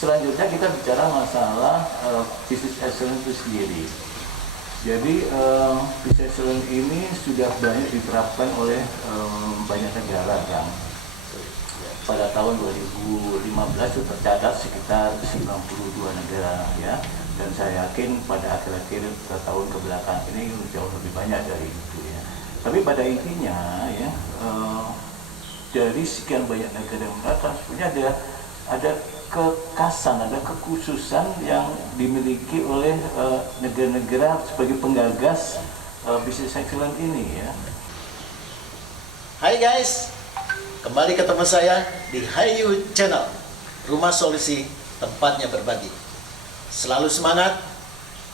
selanjutnya kita bicara masalah business excellence itu sendiri. Jadi business excellence ini sudah banyak diterapkan oleh banyak negara kan. Pada tahun 2015 itu tercatat sekitar 92 negara ya, dan saya yakin pada akhir-akhir tahun kebelakang ini jauh lebih banyak dari itu ya. Tapi pada intinya ya, dari sekian banyak negara yang menerapkan sebenarnya ada kekhasan, ada kekhususan yang dimiliki oleh negara-negara sebagai penggagas business excellence ini ya. Hai guys, kembali ketemu saya di Hayu Channel, Rumah Solusi, tempatnya berbagi. Selalu semangat,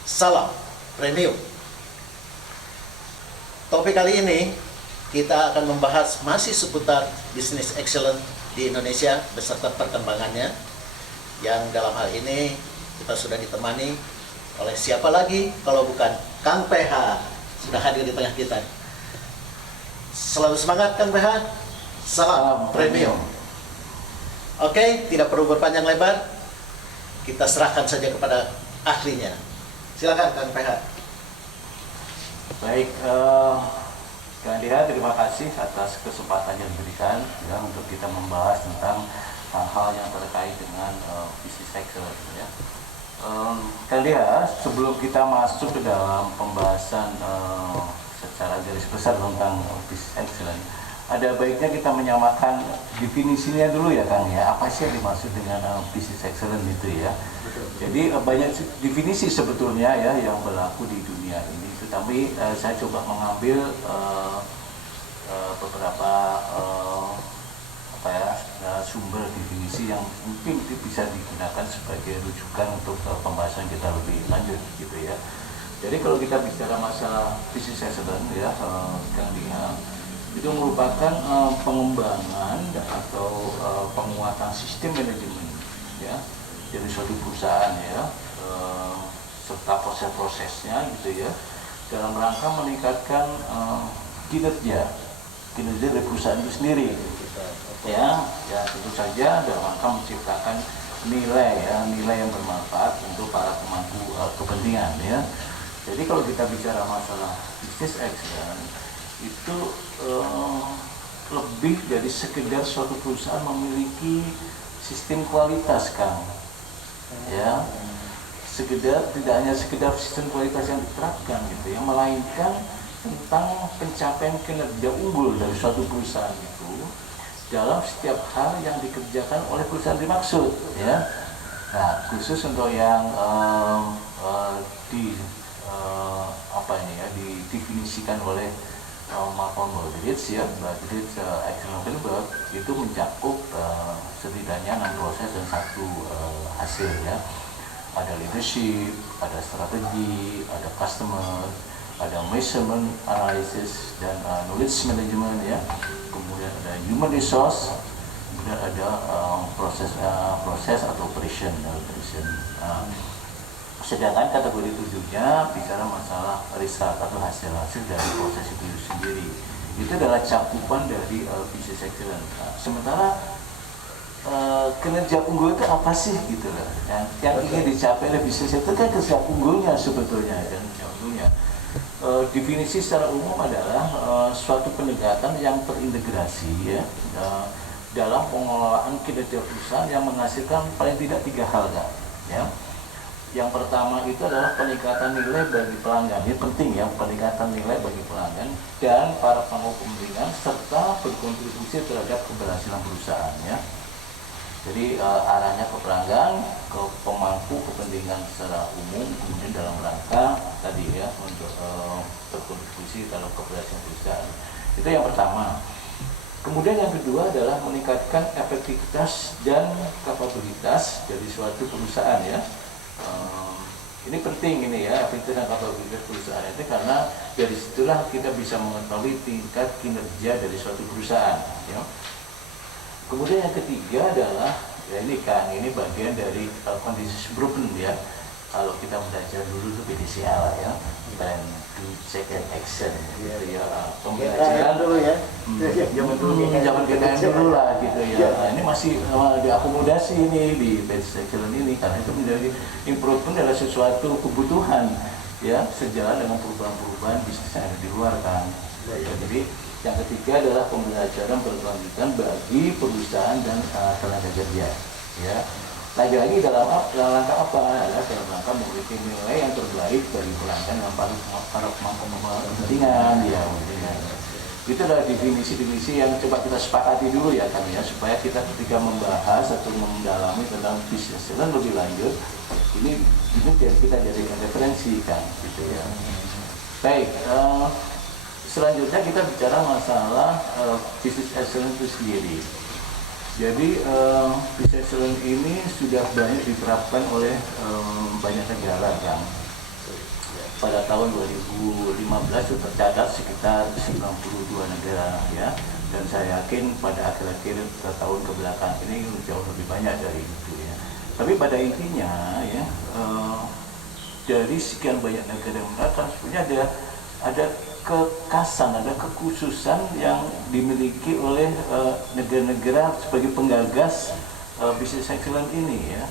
salam premium. Topik kali ini kita akan membahas masih seputar business excellence di Indonesia beserta perkembangannya, yang dalam hal ini kita sudah ditemani oleh siapa lagi kalau bukan Kang PH, sudah hadir di tengah kita. Selalu semangat Kang PH, salam premium. Oke, tidak perlu berpanjang lebar, kita serahkan saja kepada ahlinya. Silakan Kang PH. Baik, Kang Dia, terima kasih atas kesempatan yang diberikan ya, untuk kita membahas tentang hal-hal yang terkait dengan business excellence ya. Kang Dia, sebelum kita masuk ke dalam pembahasan secara garis besar tentang business excellence, ada baiknya kita menyamakan definisinya dulu ya Kang ya, apa sih yang dimaksud dengan business excellence itu ya. Jadi banyak definisi sebetulnya ya yang berlaku di dunia ini, tetapi saya coba mengambil beberapa sumber definisi yang mungkin bisa digunakan sebagai rujukan untuk pembahasan kita lebih lanjut gitu ya. Jadi kalau kita bicara masalah business excellence ya Kang Dia, itu merupakan pengembangan atau penguatan sistem manajemen ya dari suatu perusahaan ya, serta proses-prosesnya gitu ya, dalam rangka meningkatkan kinerja dari perusahaan itu sendiri ya tentu saja dalam rangka menciptakan nilai yang bermanfaat untuk para pemangku kepentingan ya. Jadi kalau kita bicara masalah business excellence itu lebih dari sekedar suatu perusahaan memiliki sistem kualitas Kang ya, tidak hanya sekedar sistem kualitas yang diterapkan gitu ya, melainkan tentang pencapaian kinerja unggul dari suatu perusahaan itu dalam setiap hal yang dikerjakan oleh perusahaan dimaksud ya. Nah, khusus untuk yang didefinisikan oleh Malcolm Baldrige ya, Baldrige Excellence Framework itu mencakup setidaknya 6 proses dan 1 hasil ya. Ada leadership, ada strategi, ada customer, ada measurement analysis dan knowledge management ya. Kemudian ada human resource, kemudian ada proses atau operation. Sedangkan kategori 7-nya bicara masalah result atau hasil-hasil dari proses itu sendiri. Itu adalah cakupan dari business excellence. Sementara kinerja unggul itu apa sih gitu loh. Yang ingin dicapai oleh bisnis itu kan kinerja unggulnya sebetulnya kan. Definisi secara umum adalah suatu pendekatan yang terintegrasi ya, dalam pengelolaan kinerja perusahaan yang menghasilkan paling tidak 3 hal kan ya. Yang pertama itu adalah peningkatan nilai bagi pelanggan. Ini penting ya, peningkatan nilai bagi pelanggan dan para pemangku kepentingan serta berkontribusi terhadap keberhasilan perusahaan ya. Jadi arahnya ke pelanggan, ke pemangku kepentingan secara umum, kemudian dalam rangka tadi ya untuk berkontribusi dalam keberhasilan perusahaan. Itu yang pertama. Kemudian yang kedua adalah meningkatkan efektivitas dan kapabilitas dari suatu perusahaan ya. Ini penting ini ya, efektivitas dan kapabilitas perusahaan itu, karena dari situlah kita bisa mengetahui tingkat kinerja dari suatu perusahaan ya. Kemudian yang ketiga adalah ya ini kan, ini bagian dari kondisi improvement ya. kalau kita belajar dulu itu PDCA lah ya, plan, do, check, and action gitu ya. Pembelajaran dulu ya. Zaman GKN dulu lah gitu ya. Nah, ini masih diakomodasi ini di business excellence ini, karena itu menjadi improvement adalah sesuatu kebutuhan ya, sejalan dengan perubahan-perubahan bisnis yang ada di luar kan. Ya, jadi yang ketiga adalah pembelajaran berkelanjutan bagi perusahaan dan tenaga kerja ya. Lagi-lagi dalam rangka apa? Adalah dalam rangka memberikan nilai yang terbaik bagi pelanggan dan para pemangku kepentingan ya. Itu adalah definisi-definisi yang coba kita sepakati dulu ya kan ya, supaya kita ketika membahas atau mendalami tentang bisnis excellence lebih lanjut, ini kita jadikan referensi kan gitu ya. Baik, selanjutnya kita bicara masalah bisnis excellence itu sendiri. Jadi bisnis excellence ini sudah banyak diterapkan oleh banyak negara kan. Pada tahun 2015 itu tercatat sekitar 92 negara ya, dan saya yakin pada akhir-akhir tahun kebelakang ini jauh lebih banyak dari itu ya. Tapi pada intinya ya, dari sekian banyak negara yang mendatang sebenarnya ada kekhasan, ada kekhususan yang dimiliki oleh negara-negara sebagai penggagas bisnis excellence ini ya.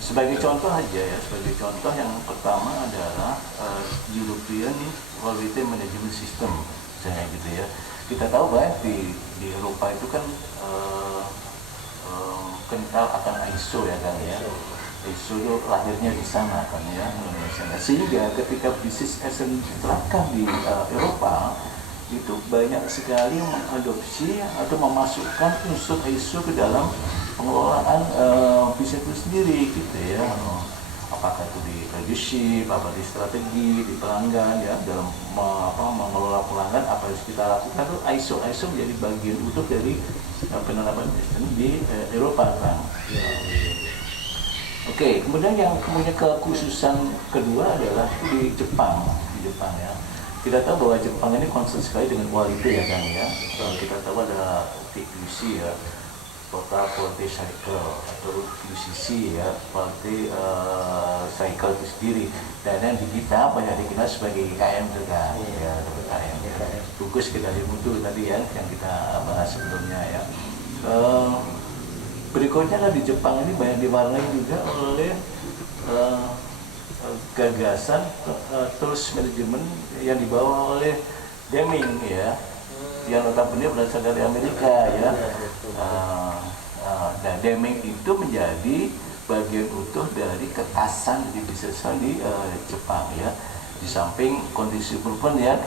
Sebagai contoh aja ya, sebagai contoh yang pertama adalah European Quality Management System, misalnya gitu ya. Kita tahu bahwa di Eropa itu kan kental akan ISO ya kan ya. ISO itu lahirnya di sana kan ya, Indonesia. Sehingga ketika bisnis excellence diterapkan di Eropa, itu banyak sekali mengadopsi atau memasukkan unsur ISO ke dalam pengelolaan bisnis itu sendiri gitu ya. Apakah itu di leadership, apa di strategi, di pelanggan ya, dalam mengelola pelanggan, apa yang harus kita lakukan itu ISO menjadi bagian utuh dari penerapan bisnis di Eropa kan. Oke, kemudian yang punya kekhususan kedua adalah di Jepang ya. Kita tahu bahwa Jepang ini concern sekali dengan quality ya kan ya. Kita tahu ada TQC ya, Total Quality Cycle, atau QCC ya, Quality Cycle itu sendiri. Dan yang di kita banyak dikenal sebagai IKM itu kan, ya, IKM. Tugas kita mutu tadi ya, yang kita bahas sebelumnya ya. Berikutnya kan di Jepang ini banyak diwarnai juga oleh gagasan tools management yang dibawa oleh Deming ya, yang notabene berasal dari Amerika ya. Dan Deming itu menjadi bagian utuh dari kekhasan di bisnis di Jepang ya. Di samping kondisi improvement ya,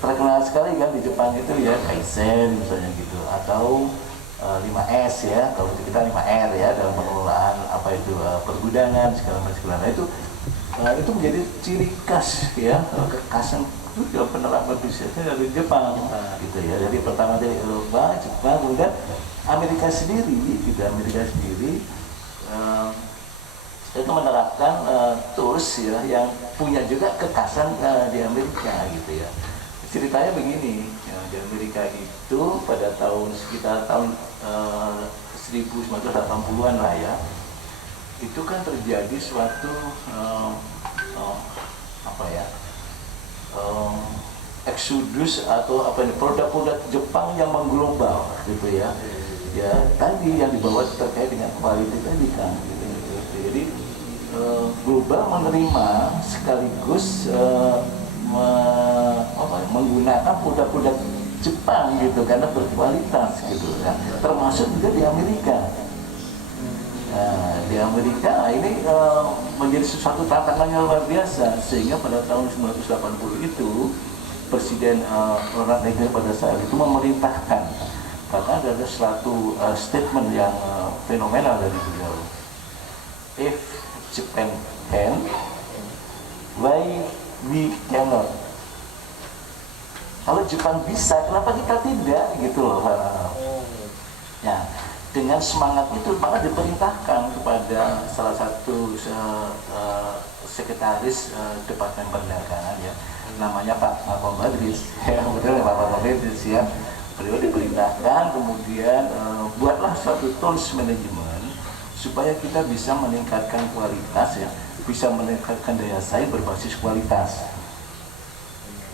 terkenal sekali kan di Jepang itu ya, Kaizen misalnya gitu, atau 5S ya, kalau kita 5R ya, dalam pengelolaan apa itu pergudangan segala macam itu menjadi ciri khas ya, kekhasan itu dalam penerapan bisnisnya dari Jepang gitu ya. Jadi pertama dari Eropa, Jepang, kemudian Amerika sendiri itu menerapkan tools ya yang punya juga kekhasan di Amerika gitu ya. Ceritanya begini ya, di Amerika itu pada sekitar tahun 1980-an lah ya, itu kan terjadi suatu eksodus atau produk-produk Jepang yang mengglobal gitu ya. Ya tadi yang dibawa terkait dengan kualitas tadi kan gitu. Jadi global menerima sekaligus menggunakan produk-produk Jepang gitu karena berkualitas gitu kan, termasuk juga di Amerika. Nah, di Amerika ini menjadi sesuatu tantangan yang luar biasa, sehingga pada tahun 1980 itu Presiden Ronald Reagan pada saat itu memerintahkan, karena ada suatu statement yang fenomenal dari beliau, if Japan can, why we cannot? Kalau Jepang bisa, kenapa kita tidak gitu loh. Ya, dengan semangat itu maka diperintahkan kepada salah satu sekretaris Departemen Perdagangan ya, namanya Pak Badris ya, betul ya Pak Badris ya. Beliau diperintahkan kemudian buatlah suatu tools management supaya kita bisa meningkatkan kualitas ya, bisa meningkatkan daya saing berbasis kualitas.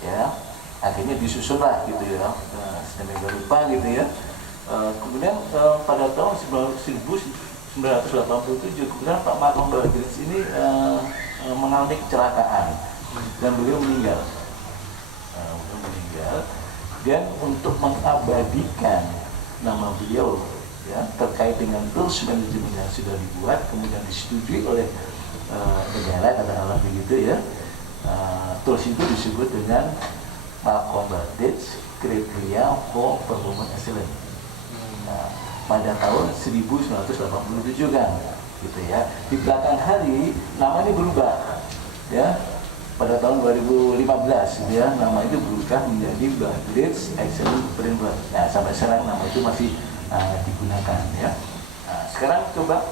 Ya, akhirnya disusunlah gitu ya, sedemikian rupa gitu ya. Kemudian pada tahun 1987 kemudian Pak Malcolm Baldrige ini mengalami kecelakaan dan beliau meninggal. Dan untuk mengabadikan nama beliau ya, terkait dengan rules manajemen yang sudah dibuat kemudian disetujui oleh negara, katakanlah begitu ya, tools itu disebut dengan Malcolm Baldrige Criteria for Performance Excellence. Nah, pada tahun 1987 kan, gitu ya. Di belakang hari nama ini berubah, ya. Pada tahun 2015 gitu ya, nama itu berubah menjadi Baldrige Excellence Framework. Nah, sampai sekarang nama itu masih digunakan ya. Nah, sekarang coba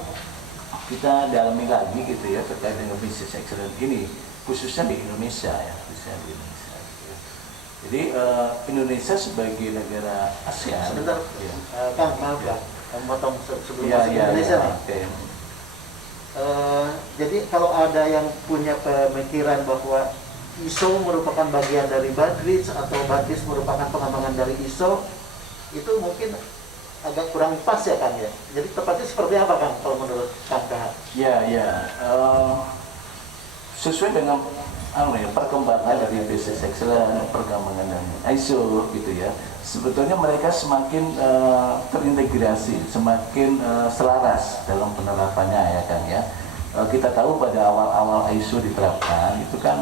kita dalami lagi gitu ya terkait dengan business excellence ini, khususnya di Indonesia ya, khususnya di Indonesia. Gitu ya. Jadi Indonesia sebagai negara ASEAN. Sebentar, ya. Kang, maaf ya, potong sebelum Ya, masuk ya, Indonesia ya, nih. okay. Jadi kalau ada yang punya pemikiran bahwa ISO merupakan bagian dari Baldrige atau Baldrige merupakan pengembangan dari ISO, itu mungkin agak kurang pas ya Kang ya. Jadi tepatnya seperti apa Kang kalau menurut Kang Kahar? Ya, ya. Sesuai dengan perkembangan dari business excellence, perkembangan dari ISO gitu ya. Sebetulnya mereka semakin terintegrasi, semakin selaras dalam penerapannya ya Kang ya. Kita tahu pada awal-awal ISO diterapkan itu kan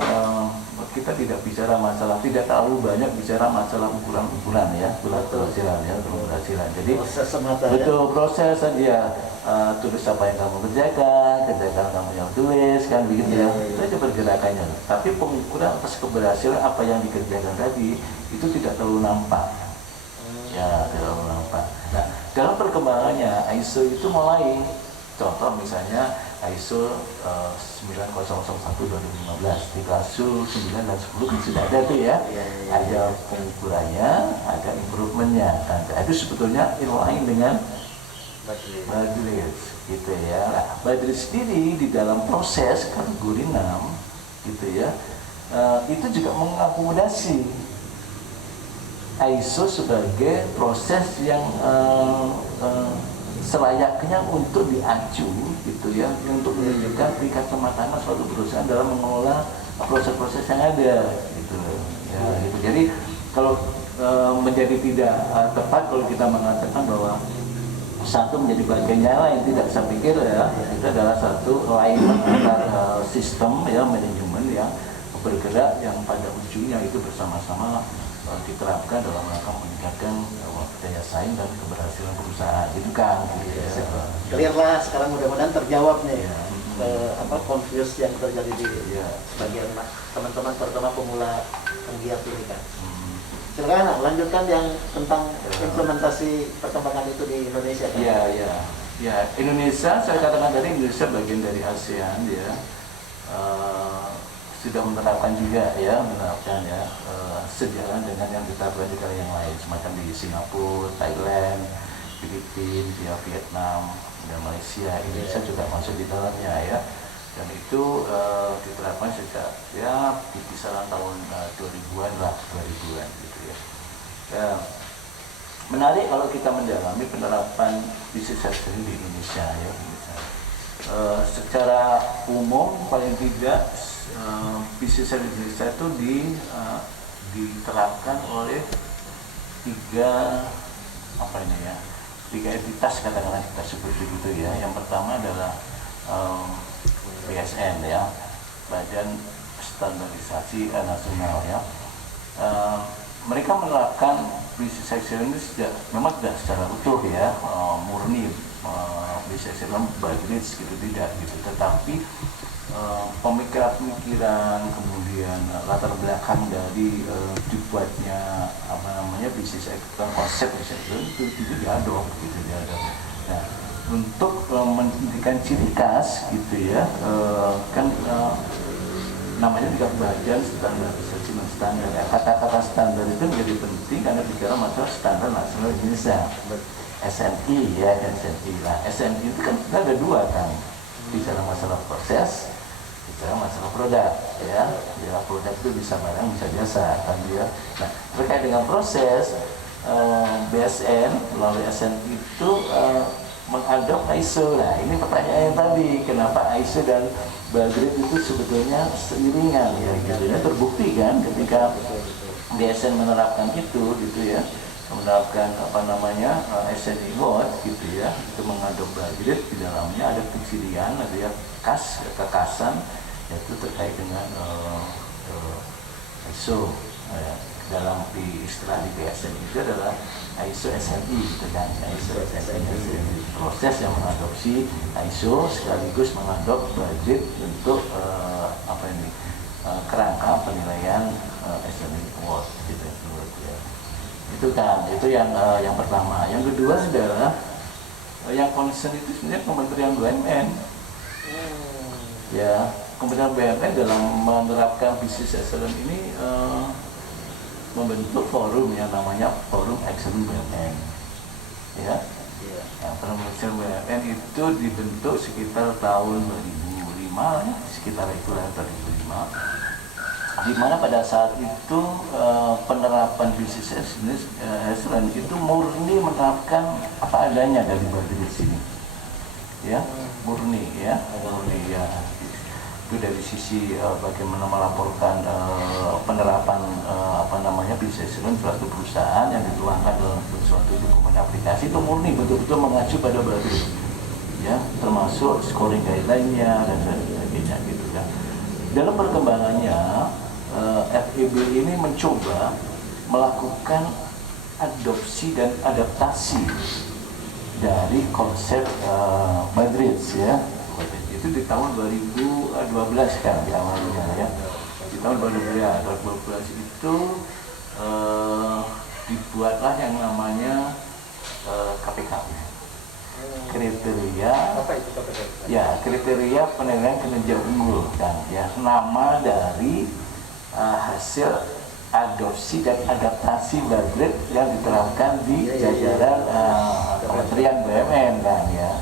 kita tidak bicara masalah, tidak terlalu banyak bicara masalah ukuran-ukuran ya, keberhasilan ya, keberhasilan. Jadi Proses semata betul proses ya, tulis apa yang kamu kerjakan kamu yang tulis kan begitu ya. Itu aja pergerakannya. Tapi pengukuran atas keberhasilan apa yang dikerjakan tadi itu tidak terlalu nampak. Ya, tidak terlalu nampak. Nah, dalam perkembangannya ISO itu mulai, contoh misalnya ISO 9001/2015 di kasus 9 dan 10 kan sudah ada tuh ya, ada pengukurannya, ada improvementnya. Nah, itu sebetulnya inline dengan Baldrige gitu ya. Nah, Baldrige sendiri di dalam proses kategori 6 gitu ya, itu juga mengakomodasi ISO sebagai proses yang selayaknya untuk diacu gitu ya, untuk menunjukkan tingkat kematangan suatu perusahaan dalam mengelola proses-proses yang ada gitu ya, gitu. Jadi kalau menjadi tidak tepat kalau kita mengatakan bahwa satu menjadi bagian yang lain, tidak. Saya pikir ya itu adalah satu alignment antar sistem ya manajemen yang bergerak yang pada ujungnya itu bersama-sama diterapkan dalam rangka meningkatkan daya saing dan keberhasilan perusahaan itu kan. Clear lah, sekarang mudah-mudahan terjawab nih confuse yang terjadi di sebagian teman-teman terutama pemula penggiat ini kan. Silakan lanjutkan yang tentang implementasi perkembangan itu di Indonesia kan? Ya, Indonesia saya katakan tadi Indonesia bagian dari ASEAN ya. Sudah menerapkan juga ya, sejalan dengan yang diterapkan juga yang lain, semacam di Singapura, Thailand, Filipina, Vietnam, dan Malaysia. Indonesia juga masuk di dalamnya ya, dan itu diterapkan sejak ya di kisaran tahun 2000-an lah, 2000-an gitu ya. Menarik kalau kita mendalami penerapan business excellence di Indonesia ya. Secara umum paling tidak business Indonesia itu diterapkan oleh tiga entitas, katakanlah kita sebut begitu ya. Yang pertama adalah BSN ya, Badan Standarisasi Nasional ya. Mereka menerapkan business excellence memang tidak secara utuh ya, murni business excellence Baldrige gitu, tidak gitu, tetapi pemikiran kemudian latar belakang dari dibuatnya bisnis excellence, konsep bisnis excellence itu diadop gitu, Nah, untuk memberikan ciri khas gitu ya, namanya juga badan standarisasi standar. Kata-kata standar itu menjadi penting karena bicara masalah standar nasional Indonesia. SNI ya, SNI lah. SNI itu kan ada dua kan, bicara masalah proses, bicara masalah produk ya. Ya produk itu bisa barang bisa jasa kan dia. Nah terkait dengan proses, BSN melalui SNI itu mengadop ISO. Nah ini pertanyaan yang tadi, kenapa ISO dan Bagrit itu sebetulnya seiringan ya gitu ya. Terbukti kan ketika BSN menerapkan itu gitu ya, menerapkan SNI Mode gitu ya, itu mengadop Bagrit, di dalamnya ada kecirian, ada ya kekasan, yaitu terkait dengan ISO ya. Dalam istilah di BSN itu adalah ISO SNI gitu kan, ISO SNI proses yang mengadopsi ISO sekaligus mengadop Bagrit untuk kerangka penilaian SNI Award gitu ya. Itu kan, itu yang pertama. Yang kedua adalah yang concern itu sebenarnya Kementerian BUMN. Ya, Kementerian BUMN dalam menerapkan Business Excellence ini membentuk forum yang namanya Forum Excellence BUMN. Ya. Yang Kementerian BUMN itu dibentuk sekitar tahun 2005 ya, sekitar itulah 2005. Di mana pada saat itu penerapan Business Excellence itu murni menerapkan apa adanya dari Bagrit sini. Ya, murni ya. Itu dari sisi bagaimana melaporkan penerapan Business Excellence suatu perusahaan yang dituangkan dalam suatu dokumen aplikasi itu murni betul-betul mengacu pada Bagrit ya, termasuk scoring guideline-nya dan sebagainya gitu ya. Dalam perkembangannya FEB ini mencoba melakukan adopsi dan adaptasi dari konsep Bagrit ya. Itu di tahun 2012 kan di awalnya ya. Di tahun 2012 itu dibuatlah yang namanya KPK. Kriteria Apa itu KPK? Ya, kriteria penilaian kinerja unggul kan ya, nama dari hasil adopsi dan adaptasi Bagrit yang diterapkan di jajaran Kementerian BUMN kan ya.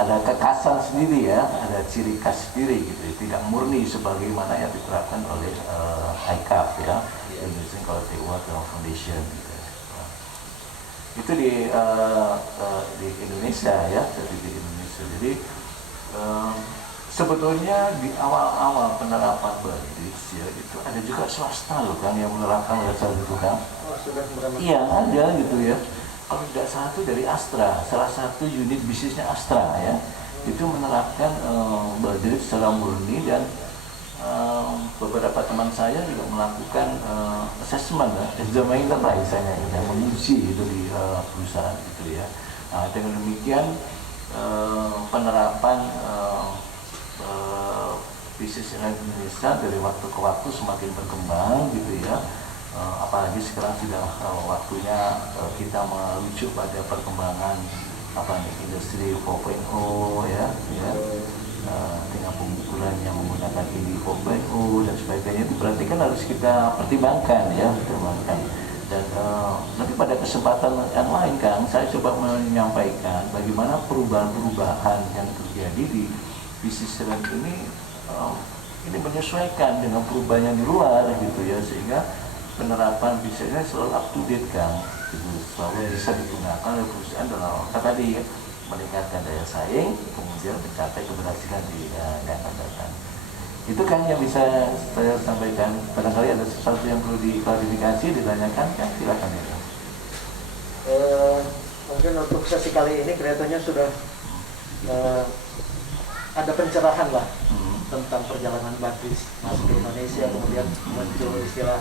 Ada kekasan sendiri ya, ada ciri khas sendiri gitu, tidak murni sebagaimana yang diterapkan oleh ICAF ya, Indonesian Quality Award Foundation gitu. Itu di Indonesia ya, jadi di Indonesia. Jadi sebetulnya di awal-awal penerapan Bagrit ya, itu ada juga swasta loh kan yang menerapkan dasar itu kan. Oh, sudah Iya ada gitu ya. Kalau tidak salah itu dari Astra, salah satu unit bisnisnya Astra ya, itu menerapkan Bagrit secara murni, dan beberapa teman saya juga melakukan assessment ya, exam misalnya yang menguji itu di perusahaan itu ya. Nah, dengan demikian penerapan bisnis Indonesia dari waktu ke waktu semakin berkembang gitu ya. Apalagi sekarang sudah waktunya kita merujuk pada perkembangan industri 4.0 ya, dengan pengukuran yang menggunakan ini 4.0 dan sebagainya, itu berarti kan harus kita pertimbangkan ya, dan nanti pada kesempatan yang lain kan saya coba menyampaikan bagaimana perubahan-perubahan yang terjadi di bisnis ini menyesuaikan dengan perubahan yang di luar gitu ya, sehingga penerapan bisnisnya selalu up to date kan, gitu. Selalu bisa digunakan oleh perusahaan dalam tadi meningkatkan daya saing, kemudian mencapai keberhasilan di yang akan datang. Itu kan yang bisa saya sampaikan. Barangkali ada sesuatu yang perlu diklarifikasi, ditanyakan kan, silakan ya. Mungkin untuk sesi kali ini kelihatannya sudah ada pencerahan lah tentang perjalanan Bagrit masuk ke Indonesia, kemudian muncul istilah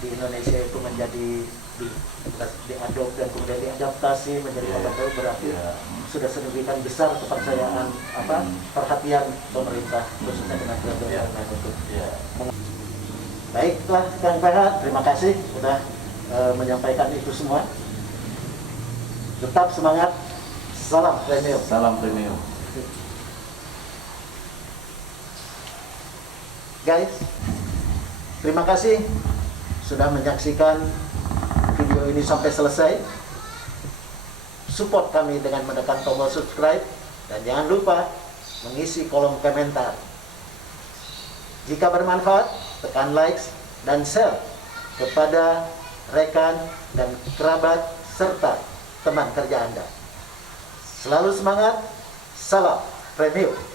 di Indonesia itu menjadi diadop dan kemudian diadaptasi menjadi KPK, berarti sudah sedemikian besar kepercayaan perhatian pemerintah khususnya Kementerian BUMN untuk baiklah Kang PH, terima kasih sudah menyampaikan itu semua. Tetap semangat, salam premium. Salam premium. Guys, terima kasih sudah menyaksikan video ini sampai selesai. support kami dengan menekan tombol subscribe dan jangan lupa mengisi kolom komentar. Jika bermanfaat, tekan likes dan share kepada rekan dan kerabat serta teman kerja Anda. Selalu semangat, salam Premium.